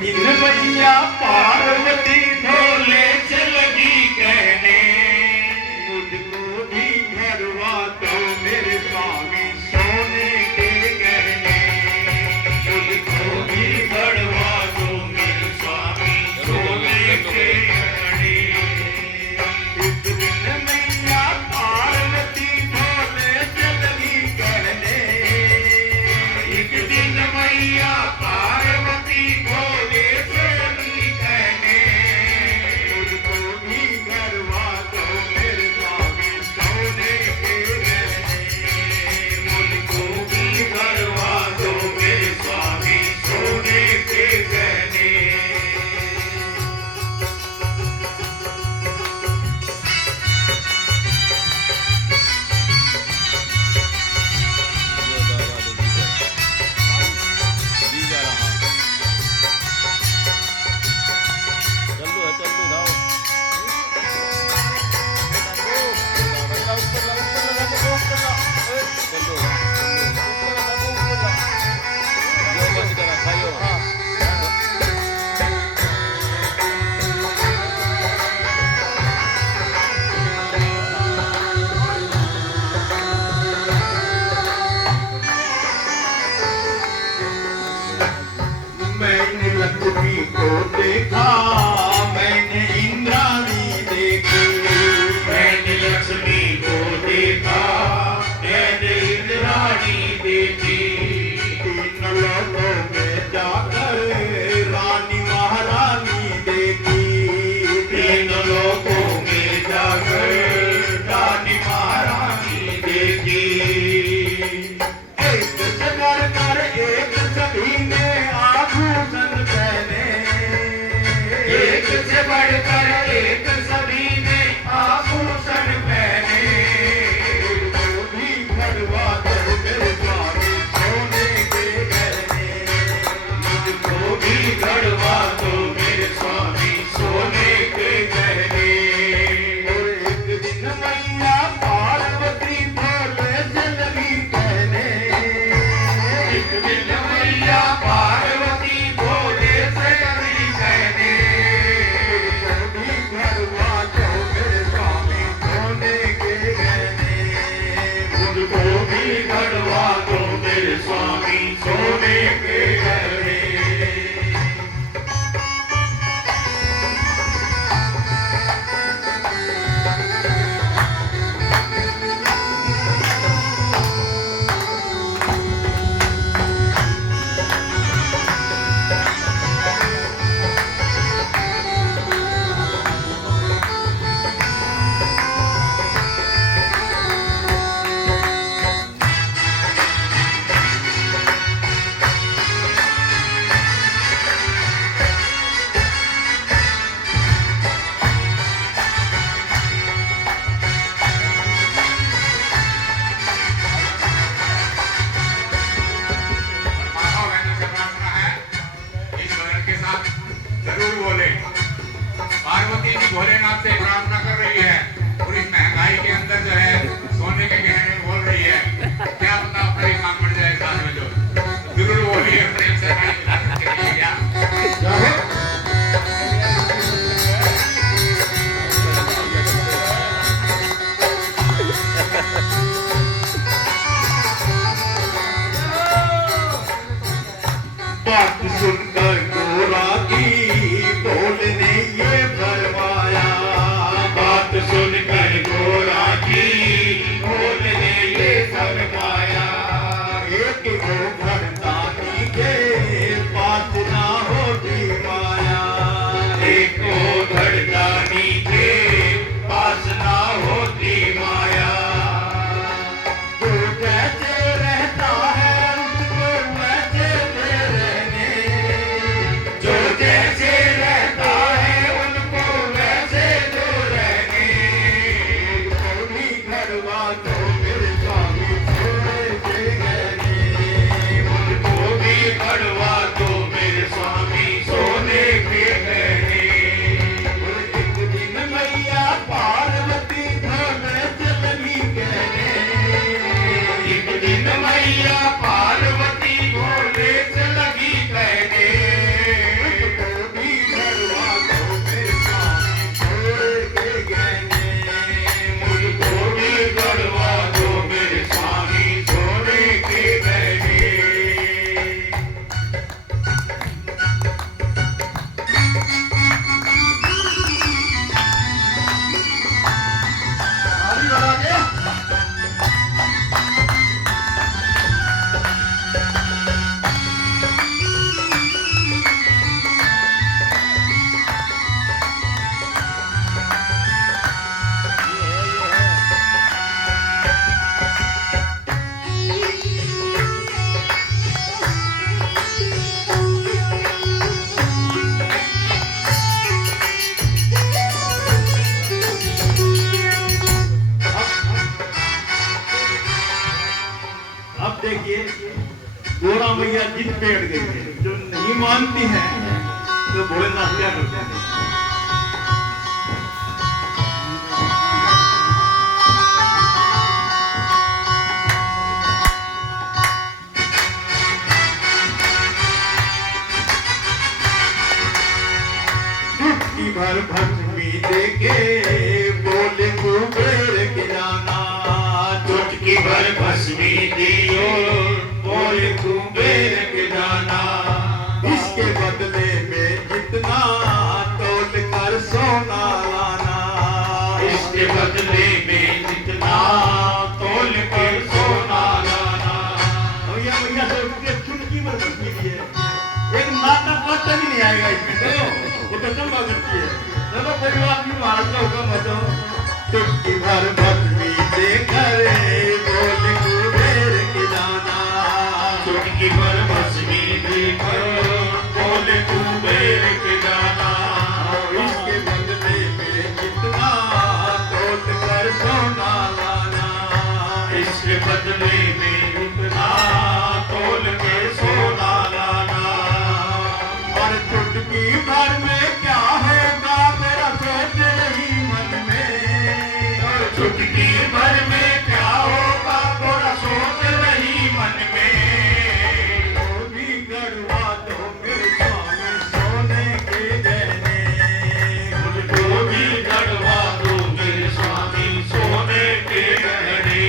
दिन मैया पार्वती भोले चलगी कहने, मुझको भी घरवा दो मेरे स्वामी सोने के गहने, मुझको भी घरवा दो मेरे स्वामी सोने के गहने। इस दिन मैया पार्वती भोले चलगी कहने, एक दिन मैया पार्वती भोले चलगी कहने, मुझको भी घरवा दो मेरे स्वामी सोने के गहने, मुझको भी घरवा दो मेरे स्वामी सोने के गहने। मैंने लक्ष्मी को देखा, मैंने इंद्राणी देखी, मैंने लक्ष्मी को देखा, मैंने इंद्राणी देखी। तीन लोकों में जाकर रानी महारानी देखी, तीन लोकों में जाकर रानी महारानी देखी। एक से बढ़कर एक सभी ने आभूषण पहने, एक से बढ़कर एक सभी ने आभूषण पहने, मुझको भी घरवा दो मेरे स्वामी सोने के गहने, मुझको भी घरवा दो मेरे स्वामी सोने के गहने। और एक दिन मैया पार्वती भोले चलगी कहने, एक दिन मैया पार्वती भोले चलगी कहने, मुझको भी घरवा दो मेरे स्वामी सोने के गहने, मुझको भी घरवा दो मेरे स्वामी सोने के गहने। जरूर बोले। पार्वती जी भोलेनाथ से प्रार्थना कर रही है और इस महंगाई के अंदर जो है सोने के गहने बोल रही है, क्या पता अपना ही काम बढ़ जाए साथ में। जो जरूर बोलिए प्रेम से क्या बात सुनकर गोरा की बोलने ये भरमाया, बात सुनकर गोरा की जिद पे अड़ गई है, जो नहीं मानती हैं तो भोलेनाथ क्या करते हैं। चुटकी भर भस्मी देके बोले कुबेर के जाना, चुटकी भर भस्मी दियो बोले कुबेर के जाना, इसके बदले में जितना तोल कर सोना लाना, इसके बदले में जितना तोल कर सोना लाना। भैया भैया से उसके चुटकी भर भस्मी दी है, एक नाटक पत्ता भी नहीं आएगा इसमें, तो वो तो संभव करती है। चलो कोई बात नहीं, महाराज का हुक्म है तो चुटकी भर भस्मी देकर बोले कुबेर के जाना, चुटकी भर भस्मी देकर बोले कुबेर के जाना, इसके बदले में जितना तोल कर सोना लाना, इसके बदले में जितना तोल कर सोना लाना। और चुटकी भर में क्या होगा मेरा सोच रही मन में, और चुटकी भर में क्या होगा थोड़ा सोच रही मन में। वो भी गढ़वा दो मेरे स्वामी सोने के गहने, मुझको भी गढ़वा दो मेरे स्वामी सोने के गहने।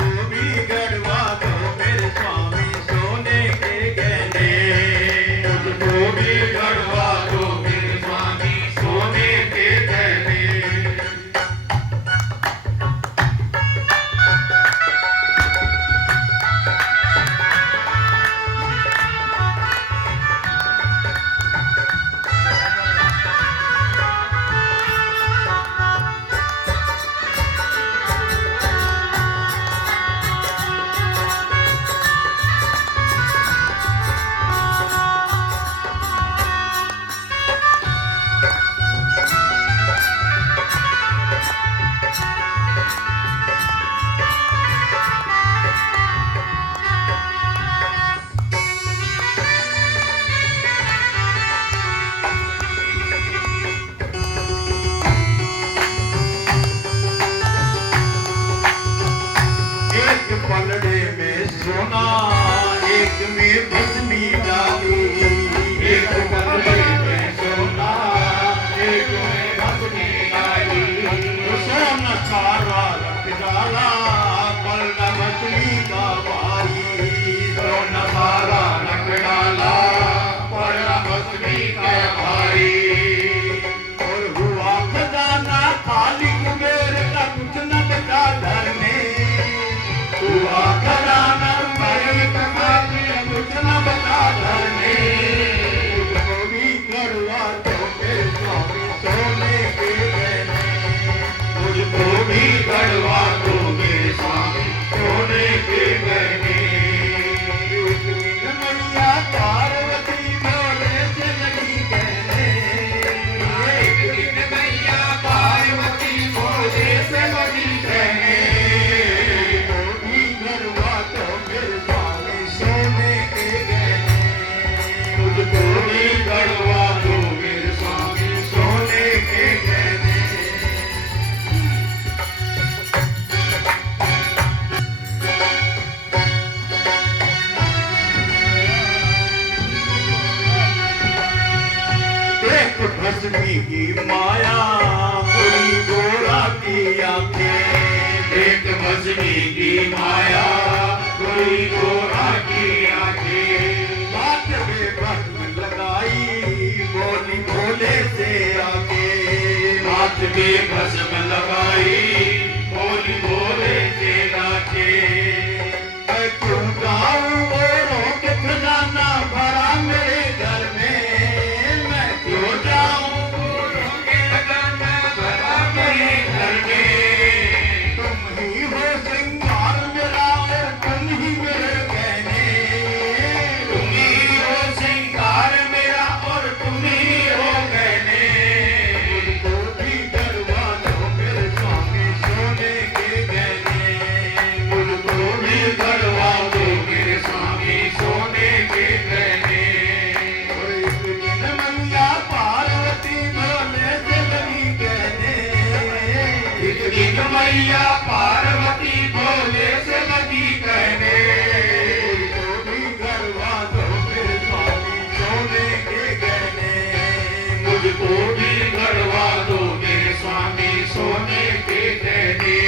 वो भी गढ़वा दो मेरे स्वामी सोने के गहने, मुझको भी गढ़वा दो मेरे स्वामी सोने के गहने। एक पलड़े में सोना एक में भस्मी डाली, एक पलड़े में सोना एक में भस्मी डाली, सोना सारा रख डाला पलड़ा भस्मी का भारी, सोना सारा रख डाला पड़ा भस्मी का भारी। और हुआ खजाना खाली कुबेर का कुछ न बचा घर में, हुआ खजाना मेरे कमाने कुछ न बचा घर में, उसको भी गढ़वा दो मेरे स्वामी सोने के गहने, मुझको भी गढ़वा दो मेरे स्वामी सोने के गहने। एक दिन मैया पार्वती बोले से लगी कहने, एक दिन मैया पार्वती भोले से लगी कहने, वो भी गढ़वा दो मेरे स्वामी सोने के गहने, मुझको भी गढ़वा दो मेरे स्वामी सोने के गहने। देख भस्मी की माया पूरी गोरा की आंखें, एक भस्मी की माया कोई गोरा की आंखें, बात में भस्म लगाई बोली भोले से आके, हाथ में भस्म लगाई बोली भोले से लाके। मैं क्यों जाऊं औरों के खजाना भरा मेरे घर में, मैं क्यों जाऊं औरों के खजाना भरा मेरे घर में, तुम ही हो श्रृंगार मेरा और तुम ही मेरे गहने, तुम ही हो श्रृंगार मेरा और तुम ही हो गहने। मुझको भी गढ़वा दो सोने के गहने।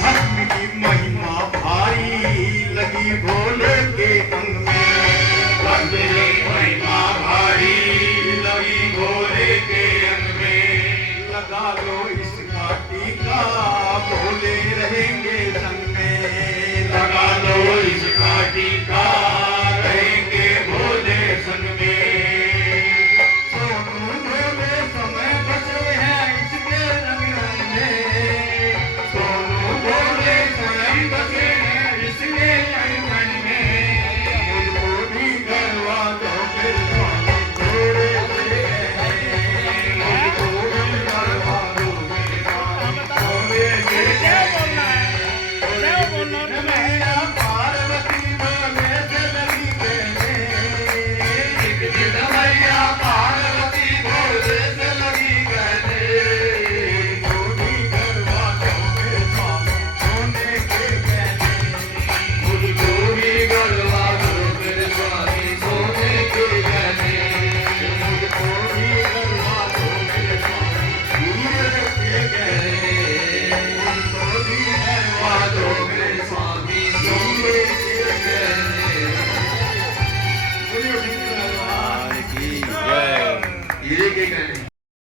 भस्म की महिमा भारी लगी भोले के अंग में। बंदे महिमा भारी लगी भोले के अंग में। लगा लो इस घाटी का भोले रहेंगे संग में। लगा लो इस घाटी का